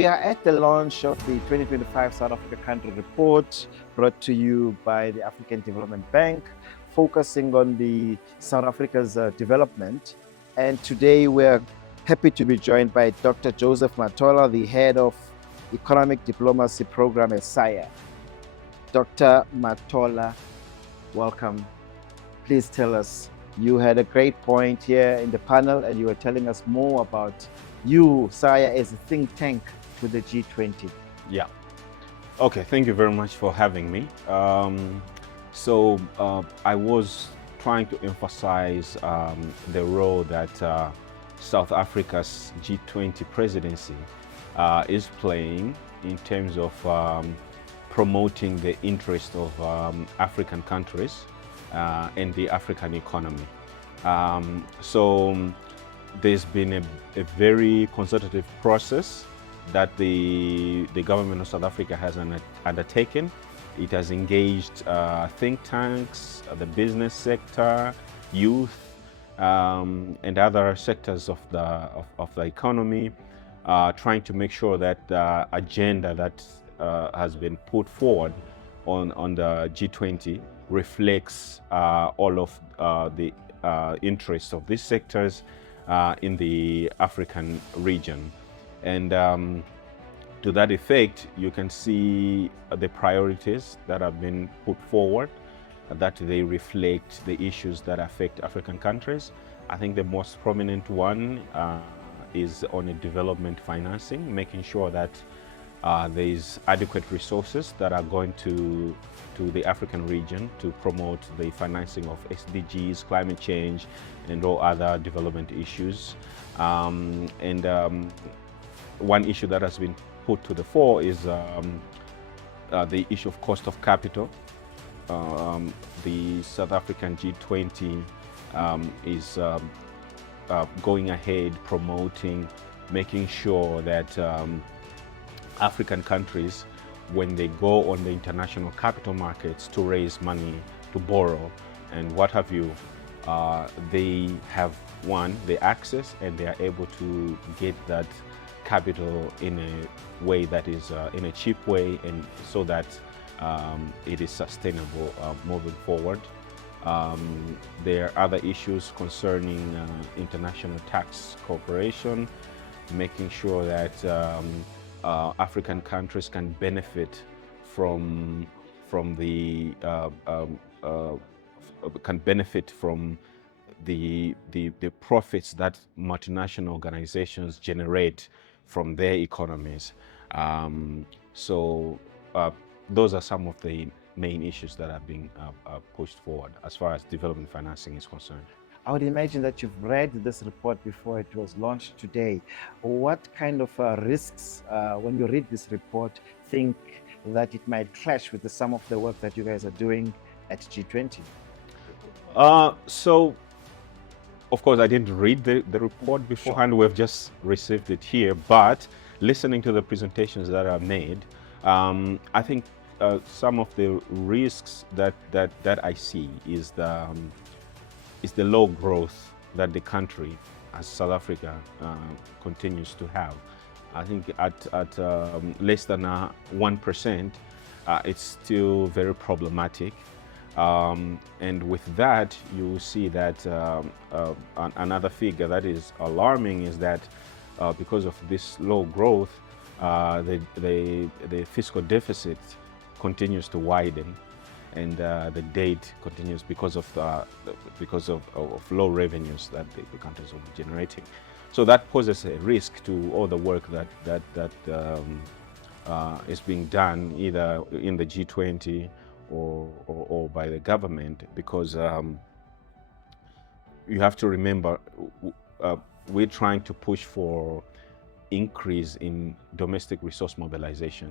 We are at the launch of the 2025 South Africa Country Report, brought to you by the African Development Bank, focusing on the South Africa's development. And today we're happy to be joined by Dr. Joseph Matolla, the head of Economic Diplomacy Program at SAIIA. Dr. Matolla, welcome. Please tell us, you had a great point here in the panel and you were telling us more about SAIIA as a think tank with the G20. Yeah. Okay, thank you very much for having me. I was trying to emphasize the role that South Africa's G20 presidency is playing in terms of promoting the interest of African countries and the African economy. There's been a very consultative process that the government of South Africa has undertaken. It has engaged think tanks, the business sector, youth, and other sectors of the economy, trying to make sure that the agenda that has been put forward on the G20 reflects all of the interests of these sectors in the African region. And to that effect, you can see the priorities that have been put forward, that they reflect the issues that affect African countries. I think the most prominent one is on a development financing, making sure that there is adequate resources that are going to the African region to promote the financing of SDGs, climate change, and all other development issues. One issue that has been put to the fore is the issue of cost of capital. The South African G20 is going ahead promoting, making sure that African countries, when they go on the international capital markets to raise money, to borrow, and what have you, they have, the access, and they are able to get that capital in a way that is in a cheap way, and so that it is sustainable moving forward. There are other issues concerning international tax cooperation, making sure that African countries can benefit from the profits that multinational organizations generate from their economies. Those are some of the main issues that are being pushed forward as far as development financing is concerned. I would imagine that you've read this report before it was launched today. What kind of risks, when you read this report, think that it might clash with some of the work that you guys are doing at G20? Of course, I didn't read the report beforehand. We've just received it here, but listening to the presentations that are made, I think some of the risks that I see is the low growth that the country, as South Africa, continues to have. I think at less than 1%, it's still very problematic. And with that, you will see that another figure that is alarming is that because of this low growth, the fiscal deficit continues to widen, and the debt continues because of low revenues that the countries will be generating. So that poses a risk to all the work that is being done either in the G20 or by the government, because you have to remember we're trying to push for increase in domestic resource mobilization,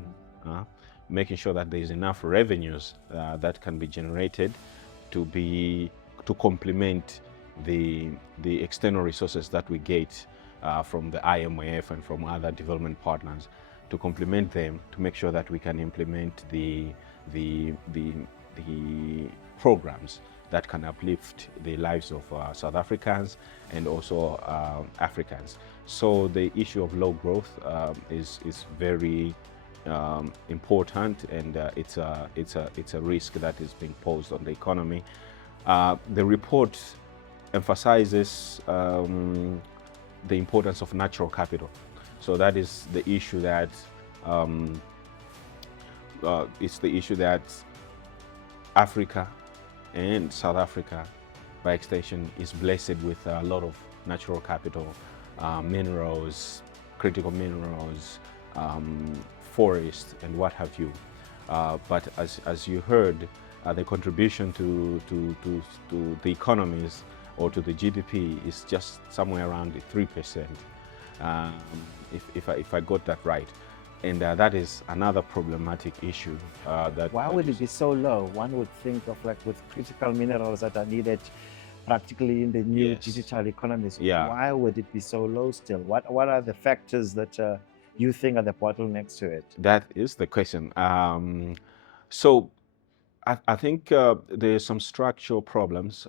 making sure that there is enough revenues that can be generated to complement the external resources that we get from the IMF and from other development partners, to complement them, to make sure that we can implement the programs that can uplift the lives of South Africans and also Africans. So the issue of low growth is very important, and it's a risk that is being posed on the economy. The report emphasizes the importance of natural capital. So that is the issue that Africa and South Africa, by extension, is blessed with a lot of natural capital, minerals, critical minerals, forests, and what have you. But as you heard, the contribution to the economies or to the GDP is just somewhere around the 3%, if I got that right. And that is another problematic issue. Why would it be so low? One would think of, like, with critical minerals that are needed practically in the new digital economies. Yeah. Why would it be so low still? What are the factors that you think are the bottlenecks to it? That is the question. So I think there's some structural problems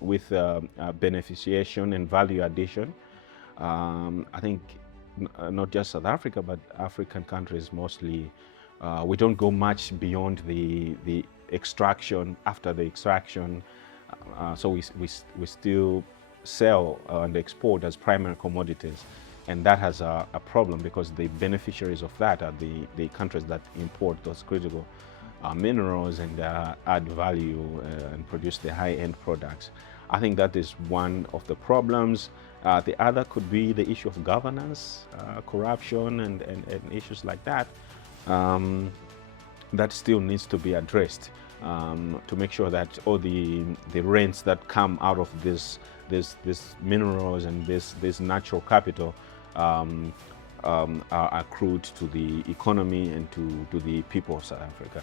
with beneficiation and value addition. I think not just South Africa, but African countries mostly, we don't go much beyond the extraction. After the extraction, so we still sell and export as primary commodities, and that has a problem, because the beneficiaries of that are the countries that import those critical minerals and add value and produce the high-end products. I think that is one of the problems. The other could be the issue of governance, corruption, and issues like that. That still needs to be addressed to make sure that all the rents that come out of this minerals and this natural capital are accrued to the economy and to the people of South Africa.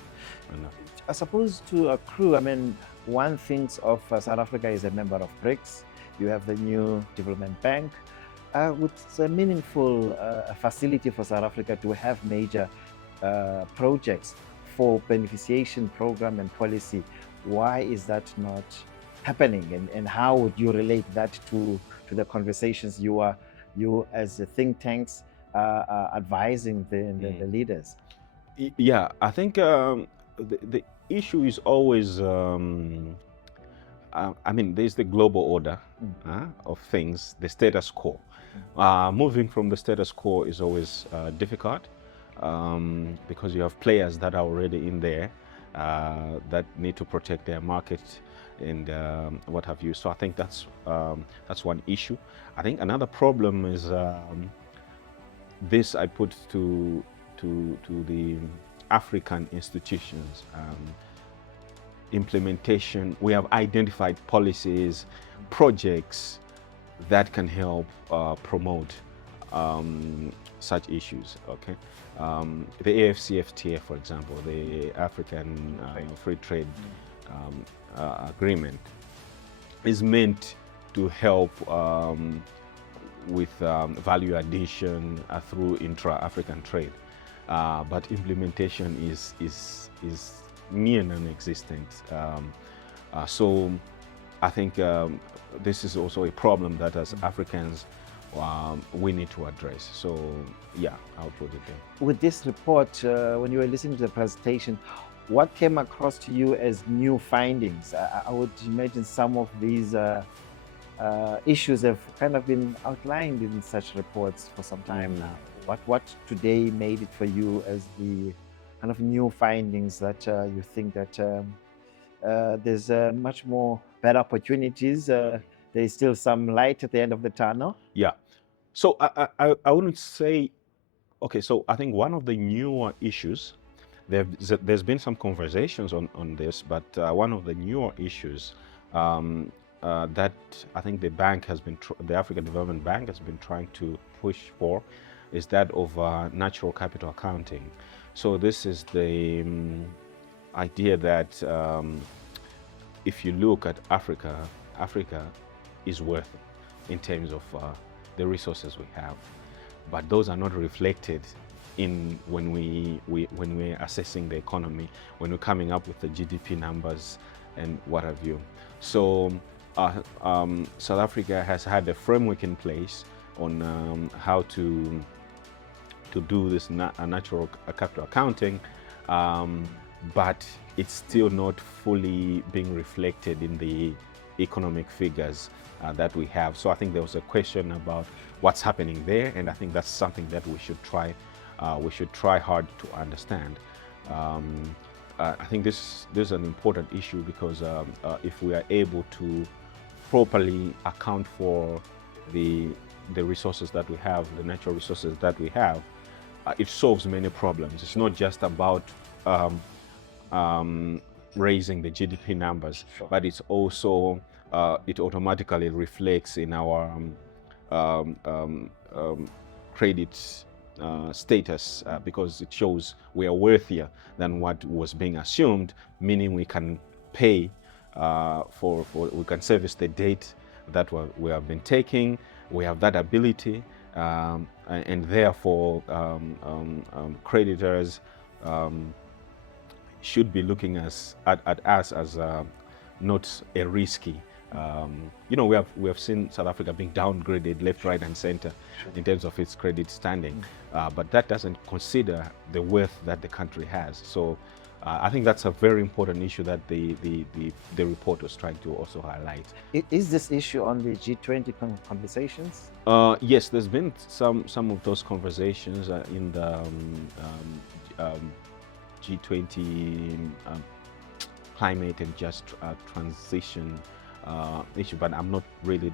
I suppose to accrue, I mean, one thinks of South Africa is a member of BRICS. You have the new development bank. It's a meaningful facility for South Africa to have major projects for beneficiation program and policy. Why is that not happening? And how would you relate that to the conversations you as the think tanks advising the leaders? Yeah, I think the issue is always, I mean, there's the global order of things, the status quo. Moving from the status quo is always difficult because you have players that are already in there that need to protect their market and what have you. So I think that's one issue. I think another problem is this I put to the African institutions. Implementation. We have identified policies, projects that can help promote such issues. Okay, the AfCFTA, for example, the African Free Trade Agreement, is meant to help with value addition through intra-African trade, but implementation is near non-existent. So I think this is also a problem that as Africans we need to address. So yeah, I'll put it there. With this report, when you were listening to the presentation, what came across to you as new findings? I would imagine some of these issues have kind of been outlined in such reports for some time now. What today made it for you as the kind of new findings that you think that there's much more better opportunities? There's still some light at the end of the tunnel? Yeah. So I wouldn't say, okay, so I think one of the newer issues, there's been some conversations on this, but one of the newer issues that I think the bank has been, the African Development Bank has been trying to push for, is that of natural capital accounting. So this is the idea that if you look at Africa, Africa is worth it in terms of the resources we have, but those are not reflected in when we're assessing the economy, when we're coming up with the GDP numbers and what have you. So South Africa has had a framework in place on how to do this natural capital accounting, but it's still not fully being reflected in the economic figures that we have. So I think there was a question about what's happening there, and I think that's something that we should try hard to understand. I think this is an important issue because if we are able to properly account for the resources that we have, the natural resources that we have, it solves many problems. It's not just about raising the GDP numbers, but it's also it automatically reflects in our credit status because it shows we are worthier than what was being assumed, meaning we can pay we can service the debt that we have been taking. We have that ability, and therefore creditors should be looking at us as not a risky. You know, we have seen South Africa being downgraded left, right, and center in terms of its credit standing, but that doesn't consider the worth that the country has. So I think that's a very important issue that the report was trying to also highlight. Is this issue on the G20 conversations? Yes, there's been some of those conversations in the G20 climate and just transition issue, but I'm not really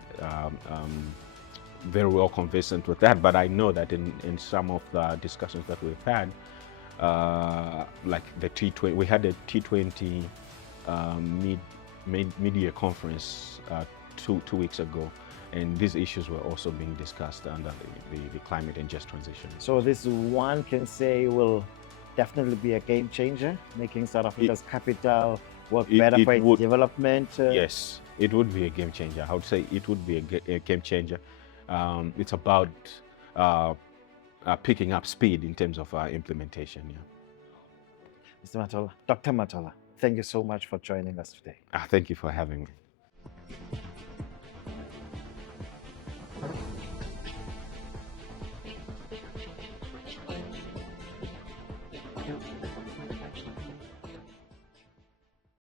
very well conversant with that. But I know that in some of the discussions that we've had, like the T20, we had a T20 mid-year conference 2 weeks ago, and these issues were also being discussed under the climate and just transition. So this one can say will definitely be a game changer, making South Africa's capital work better for its development. Yes, it would be a game changer. I would say it would be a game changer. It's about picking up speed in terms of implementation. Yeah. Mr. Matolla, Dr. Matolla, thank you so much for joining us today. Thank you for having me.